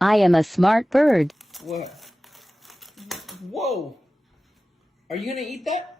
I am a smart bird. What? Whoa! Are you gonna eat that?